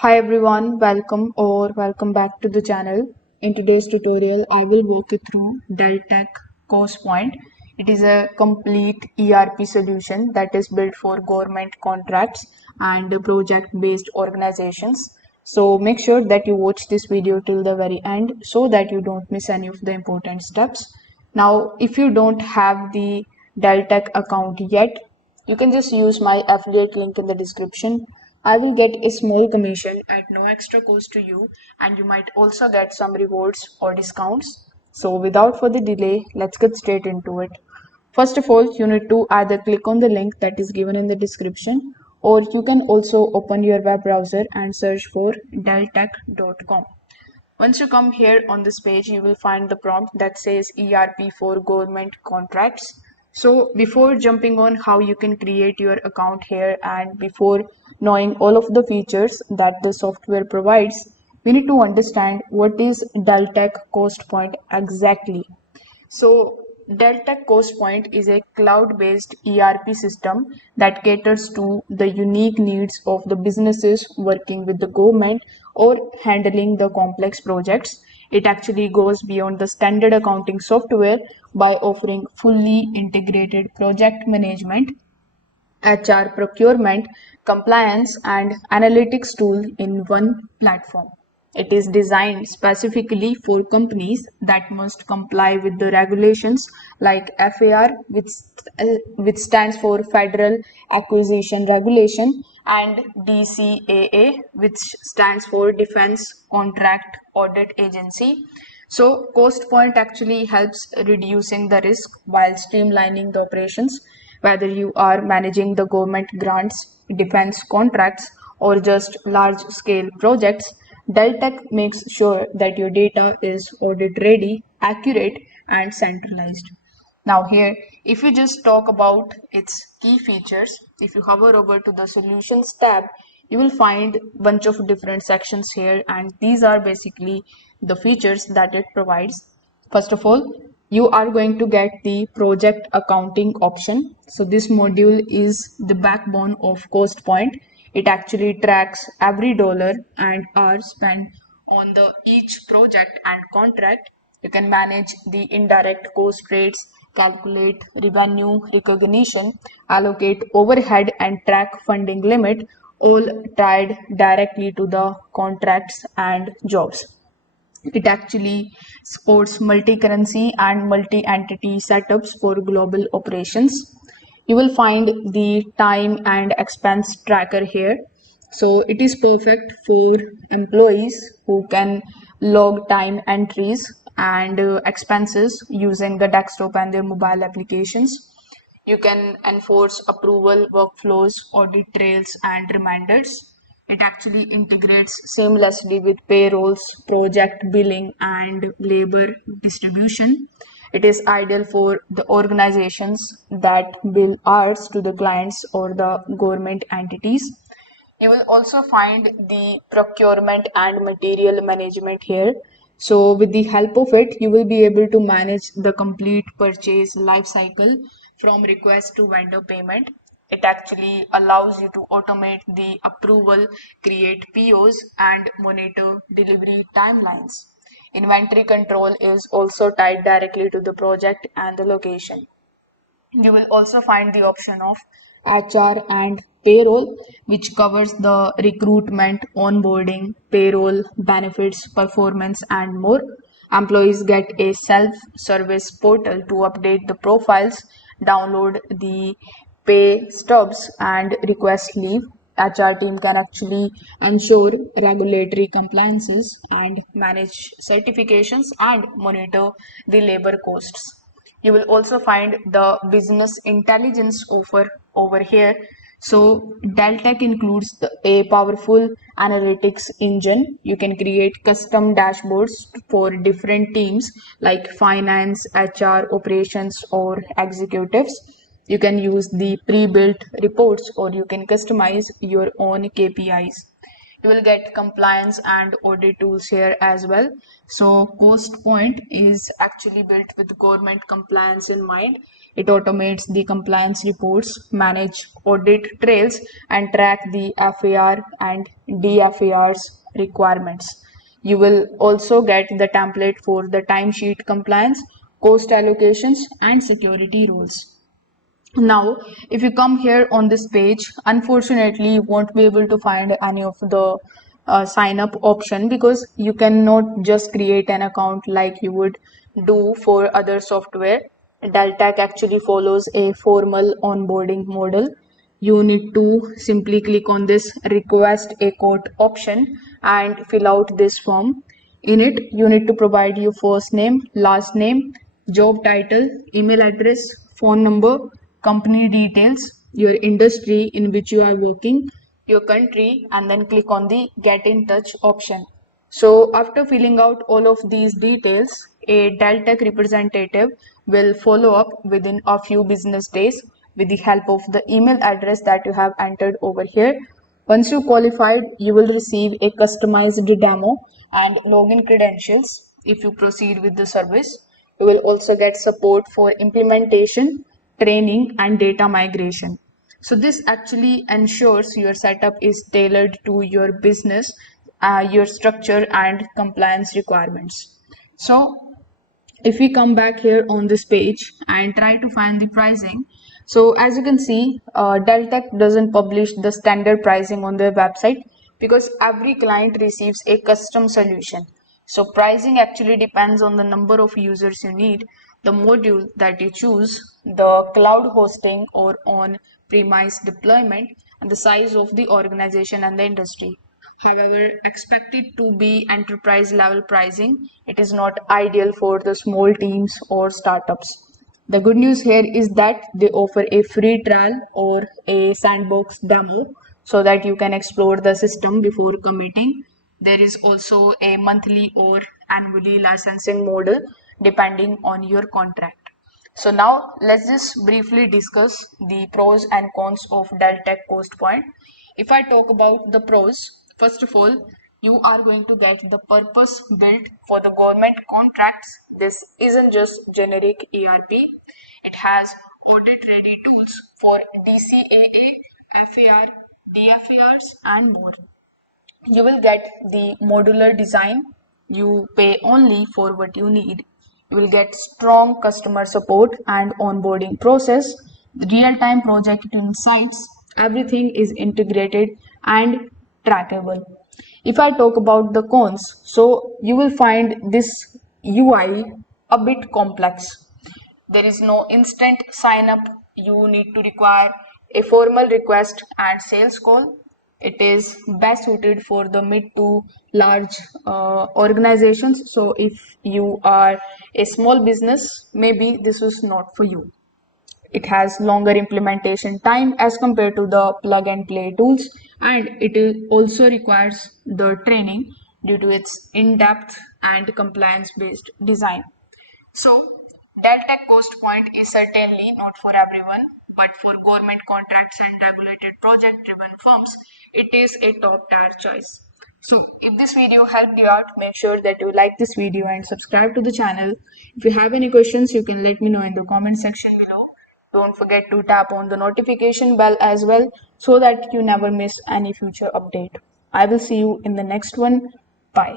Hi everyone, welcome back to the channel. In today's tutorial, I will walk you through Deltek Costpoint. It is a complete ERP solution that is built for government contracts and project-based organizations. So make sure that you watch this video till the very end so that you don't miss any of the important steps. Now, if you don't have the Deltek account yet, you can just use my affiliate link in the description. I will get a small commission at no extra cost to you, and you might also get some rewards or discounts. So, without further delay, let's get straight into it. First of all, you need to either click on the link that is given in the description, or you can also open your web browser and search for deltek.com. Once you come here on this page, you will find the prompt that says ERP for government contracts. So before jumping on how you can create your account here and before knowing all of the features that the software provides, we need to understand what is Deltek Costpoint exactly. So Deltek Costpoint is a cloud-based ERP system that caters to the unique needs of the businesses working with the government or handling the complex projects. It actually goes beyond the standard accounting software by offering fully integrated project management, HR, procurement, compliance, and analytics tool in one platform. It is designed specifically for companies that must comply with the regulations like FAR, which stands for Federal Acquisition Regulation, and DCAA, which stands for Defense Contract Audit Agency. So cost point actually helps reducing the risk while streamlining the operations, whether you are managing the government grants, defense contracts, or just large scale projects. Deltek makes sure that your data is audit ready, accurate, and centralized. Now here, if you just talk about its key features, if you hover over to the solutions tab, you will find bunch of different sections here, and these are basically the features that it provides. First of all, you are going to get the project accounting option. So this module is the backbone of Costpoint. It actually tracks every dollar and hour spent on the each project and contract. You can manage the indirect cost rates, calculate revenue recognition, allocate overhead, and track funding limit, all tied directly to the contracts and jobs. It actually supports multi-currency and multi-entity setups for global operations. You will find the time and expense tracker here. So it is perfect for employees who can log time entries and expenses using the desktop and their mobile applications. You can enforce approval workflows, audit trails, and reminders. It actually integrates seamlessly with payrolls, project billing, and labor distribution. It is ideal for the organizations that bill hours to the clients or the government entities. You will also find the procurement and material management here. So with the help of it, you will be able to manage the complete purchase life cycle from request to vendor payment. It actually allows you to automate the approval, create POs, and monitor delivery timelines. Inventory control is also tied directly to the project and the location. You will also find the option of HR and payroll, which covers the recruitment, onboarding, payroll, benefits, performance, and more. Employees get a self-service portal to update the profiles, download the pay stubs, and request leave. HR team can actually ensure regulatory compliances and manage certifications and monitor the labor costs. You will also find the business intelligence offer over here. So Deltek includes a powerful analytics engine. You can create custom dashboards for different teams like finance, HR, operations, or executives. You can use the pre-built reports or you can customize your own KPIs. You will get compliance and audit tools here as well. So Costpoint is actually built with government compliance in mind. It automates the compliance reports, manage audit trails, and track the FAR and DFAR's requirements. You will also get the template for the timesheet compliance, cost allocations, and security rules. Now, if you come here on this page, unfortunately, you won't be able to find any of the sign up option, because you cannot just create an account like you would do for other software. Deltek actually follows a formal onboarding model. You need to simply click on this request a quote option and fill out this form. In it, you need to provide your first name, last name, job title, email address, phone number, company details, your industry in which you are working, your country, and then click on the get in touch option. So after filling out all of these details, a Deltek representative will follow up within a few business days with the help of the email address that you have entered over here. Once you qualified, you will receive a customized demo and login credentials. If you proceed with the service, you will also get support for implementation, training, and data migration. So this actually ensures your setup is tailored to your business, your structure, and compliance requirements. So if we come back here on this page and try to find the pricing, so as you can see, Deltek doesn't publish the standard pricing on their website because every client receives a custom solution. So pricing actually depends on the number of users you need, the module that you choose, the cloud hosting or on premise deployment, and the size of the organization and the industry. However, expected to be enterprise level pricing, it is not ideal for the small teams or startups. The good news here is that they offer a free trial or a sandbox demo so that you can explore the system before committing. There is also a monthly or annually licensing model depending on your contract. So now let's just briefly discuss the pros and cons of Deltek Costpoint. If I talk about the pros, first of all, you are going to get the purpose built for the government contracts. This isn't just generic ERP. It has audit ready tools for DCAA, FAR, DFARs, and more. You will get the modular design. You pay only for what you need. You will get strong customer support and onboarding process, real-time project insights. Everything is integrated and trackable. If I talk about the cons, so you will find this UI a bit complex. There is no instant sign up. You need to require a formal request and sales call. It is best suited for the mid to large organizations. So if you are a small business, maybe this is not for you. It has longer implementation time as compared to the plug and play tools, and also requires the training due to its in-depth and compliance-based design. So, Deltek Costpoint is certainly not for everyone, but for government contracts and regulated project-driven firms, it is a top-tier choice. So, if this video helped you out, make sure that you like this video and subscribe to the channel. If you have any questions, you can let me know in the comment section below. Don't forget to tap on the notification bell as well so that you never miss any future update. I will see you in the next one. Bye.